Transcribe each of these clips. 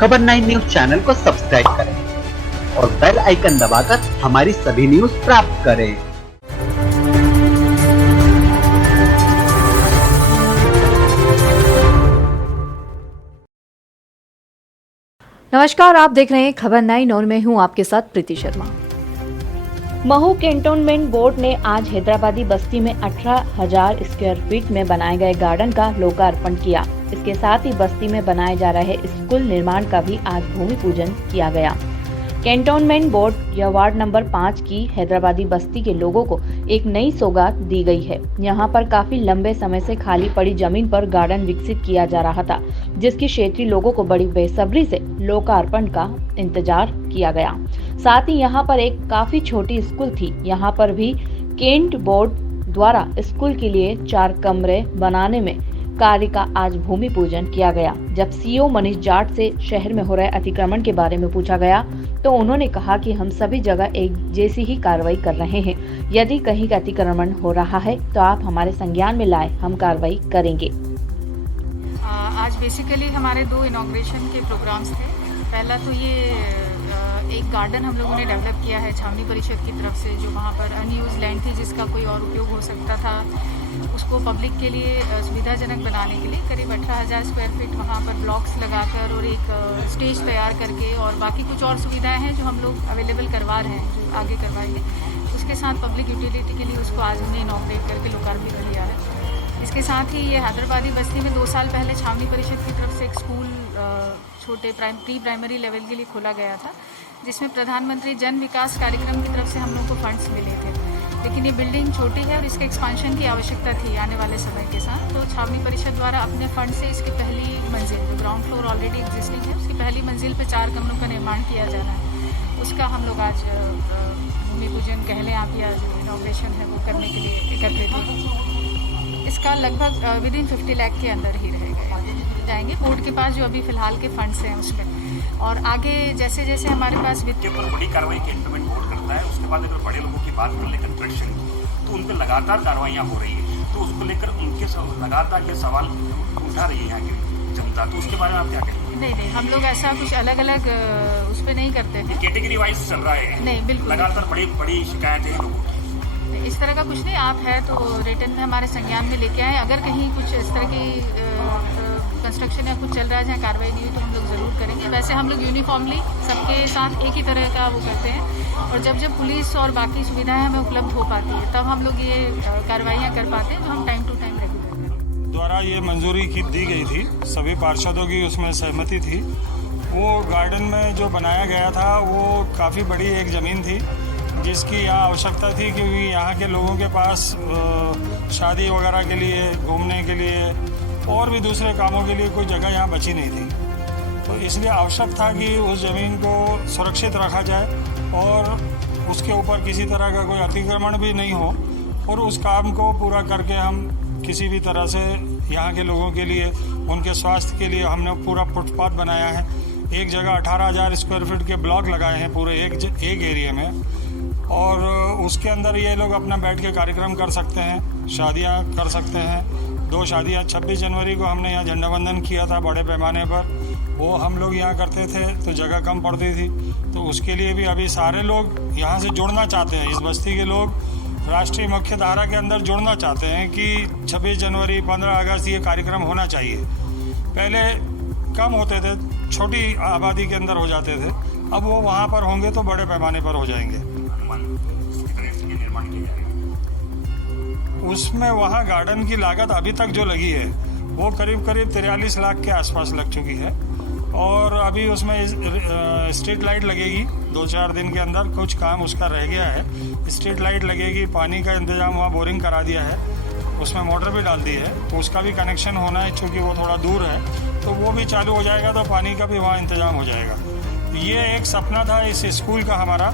खबर 9 news channel को subscribe करें और बेल आइकन दबाकर हमारी सभी न्यूज प्राप्त करें। नमस्कार, आप देख रहे हैं खबर 9 और मैं हूं आपके साथ प्रीति शर्मा। महू कैंटोनमेंट बोर्ड ने आज हैदराबादी बस्ती में 18,000 स्क्वायर फीट में बनाए गए गार्डन का लोकार्पण किया। इसके साथ ही बस्ती में बनाए जा रहे स्कूल निर्माण का भी आज भूमि पूजन किया गया। कैंटोनमेंट बोर्ड या वार्ड नंबर 5 की हैदराबादी बस्ती के लोगों को एक नई सौगात दी गई है। यहाँ पर काफी लंबे समय से खाली पड़ी जमीन पर गार्डन विकसित किया जा रहा था, जिसकी क्षेत्रीय लोगों को बड़ी बेसब्री से लोकार्पण का इंतजार किया गया। साथ ही यहाँ पर एक काफी छोटी स्कूल थी। यहाँ पर भी केंट बोर्ड द्वारा स्कूल के लिए 4 कमरे बनाने में कार्य का आज भूमि पूजन किया गया। जब सीईओ मनीष जाट से शहर में हो रहे अतिक्रमण के बारे में पूछा गया तो उन्होंने कहा कि हम सभी जगह एक जैसी ही कार्रवाई कर रहे हैं। यदि कहीं का अतिक्रमण हो रहा है तो आप हमारे संज्ञान में लाए, हम कार्रवाई करेंगे। आज बेसिकली हमारे 2 इनॉग्रेशन के प्रोग्राम्स थे। पहला तो ये एक गार्डन हम लोगों ने डेवलप किया है छावनी परिषद की तरफ से, जो वहाँ पर अनयूज लैंड थी जिसका कोई और उपयोग हो सकता था, उसको पब्लिक के लिए सुविधाजनक बनाने के लिए करीब 18,000 स्क्वायर फीट वहाँ पर ब्लॉक्स लगाकर और एक स्टेज तैयार करके और बाकी कुछ और सुविधाएं हैं जो हम लोग अवेलेबल करवा रहे हैं, जो आगे करवाएंगे। उसके साथ पब्लिक यूटिलिटी के लिए उसको आज हमने इनॉग्रेट करके लोकार्पित किया है। इसके साथ ही ये हैदराबादी बस्ती में 2 साल पहले छावनी परिषद की तरफ से एक स्कूल छोटे प्री प्राइमरी लेवल के लिए खोला गया था, जिसमें प्रधानमंत्री जन विकास कार्यक्रम की तरफ से हम लोग को फंड्स मिले थे। लेकिन ये बिल्डिंग छोटी है और इसके एक्सपांशन की आवश्यकता थी आने वाले समय के साथ। तो छावनी परिषद द्वारा अपने फंड से इसकी पहली मंजिल, जो ग्राउंड फ्लोर ऑलरेडी एग्जिस्टिंग है, उसकी पहली मंजिल पे 4 कमरों का निर्माण किया जा रहा है। उसका हम लोग आज भूमि पूजन कह लें आप या जो इनॉग्रेशन है वो करने के लिए एकत्रित हैं। इसका लगभग विदिन 50 लाख के अंदर ही रहेगा, जाएंगे बोर्ड के पास जो अभी फिलहाल के फंड्स हैं उसमें। और आगे जैसे जैसे हमारे पास के ऊपर बड़ी कार्रवाई कैंटोनमेंट बोर्ड करता है। उसके बाद अगर बड़े लोगों की बात कर ले कंस्ट्रक्शन की, तो उन पर लगातार कार्रवाइयाँ हो रही है। तो उसको लेकर उनके लगातार ये सवाल उठा रही है यहाँ की जनता। तो उसके बारे में आप क्या कहेंगे? नहीं, हम लोग ऐसा कुछ अलग अलग उस पर नहीं करते हैं। कैटेगरी वाइज चल रहा है। नहीं, बिल्कुल लगातार बड़ी शिकायतें हैं लोगों की। इस तरह का कुछ नहीं, आप है तो रिटर्न में हमारे संज्ञान में लेके आए। अगर कहीं कुछ इस तरह की कंस्ट्रक्शन या कुछ चल रहा है जहाँ कार्रवाई नहीं हुई तो हम लोग ज़रूर करेंगे। वैसे हम लोग यूनिफॉर्मली सबके साथ एक ही तरह का वो करते हैं, और जब पुलिस और बाकी सुविधाएं हमें उपलब्ध हो पाती है तब हम लोग ये कार्रवाइयाँ कर पाते हैं, जो हम टाइम टू टाइम रेगुलर द्वारा ये मंजूरी दी गई थी। सभी पार्षदों की उसमें सहमति थी। वो गार्डन में जो बनाया गया था वो काफ़ी बड़ी एक ज़मीन थी जिसकी यहाँ आवश्यकता थी, क्योंकि यहाँ के लोगों के पास शादी वगैरह के लिए, घूमने के लिए और भी दूसरे कामों के लिए कोई जगह यहाँ बची नहीं थी। तो इसलिए आवश्यक था कि उस ज़मीन को सुरक्षित रखा जाए और उसके ऊपर किसी तरह का कोई अतिक्रमण भी नहीं हो, और उस काम को पूरा करके हम किसी भी तरह से यहाँ के लोगों के लिए, उनके स्वास्थ्य के लिए हमने पूरा फुटपाथ बनाया है। एक जगह 18,000 स्क्वायर फीट के ब्लॉक लगाए हैं पूरे एक एरिया में, और उसके अंदर ये लोग अपना बैठ के कार्यक्रम कर सकते हैं, शादियां कर सकते हैं। 2 शादियां 26 जनवरी को हमने यहाँ झंडा वंदन किया था बड़े पैमाने पर, वो हम लोग यहाँ करते थे तो जगह कम पड़ती थी। तो उसके लिए भी अभी सारे लोग यहाँ से जुड़ना चाहते हैं। इस बस्ती के लोग राष्ट्रीय मुख्य धारा के अंदर जुड़ना चाहते हैं कि 26 जनवरी 15 अगस्त ये कार्यक्रम होना चाहिए। पहले कम होते थे, छोटी आबादी के अंदर हो जाते थे, अब वो वहाँ पर होंगे तो बड़े पैमाने पर हो जाएंगे। उसमें वहाँ गार्डन की लागत अभी तक जो लगी है वो करीब 43 लाख के आसपास लग चुकी है, और अभी उसमें स्ट्रीट लाइट लगेगी 2-4 दिन के अंदर। कुछ काम उसका रह गया है, स्ट्रीट लाइट लगेगी। पानी का इंतज़ाम वहाँ बोरिंग करा दिया है, उसमें मोटर भी डाल दी है, उसका भी कनेक्शन होना है क्योंकि वो थोड़ा दूर है, तो वो भी चालू हो जाएगा तो पानी का भी वहाँ इंतज़ाम हो जाएगा। ये एक सपना था इस स्कूल का हमारा,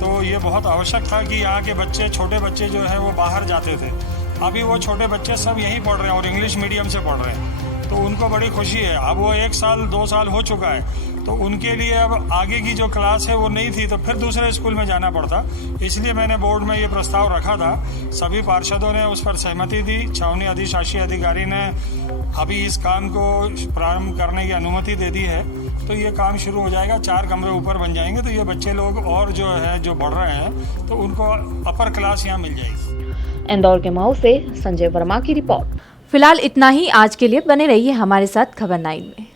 तो ये बहुत आवश्यक था कि यहाँ के बच्चे, छोटे बच्चे जो है वो बाहर जाते थे। अभी वो छोटे बच्चे सब यहीं पढ़ रहे हैं और इंग्लिश मीडियम से पढ़ रहे हैं, तो उनको बड़ी खुशी है। अब वो 1 साल 2 साल हो चुका है, तो उनके लिए अब आगे की जो क्लास है वो नहीं थी, तो फिर दूसरे स्कूल में जाना पड़ता। इसलिए मैंने बोर्ड में ये प्रस्ताव रखा था। सभी पार्षदों ने उस पर सहमति दी। छावनी अधिशासी अधिकारी ने अभी इस काम को प्रारंभ करने की अनुमति दे दी है, तो ये काम शुरू हो जाएगा। 4 कमरे ऊपर बन जाएंगे, तो ये बच्चे लोग और जो बढ़ रहे हैं तो उनको अपर क्लास यहाँ मिल जाएगी। इंदौर के महू से संजय वर्मा की रिपोर्ट। फिलहाल इतना ही आज के लिए। बने रहिए हमारे साथ खबर 9 में।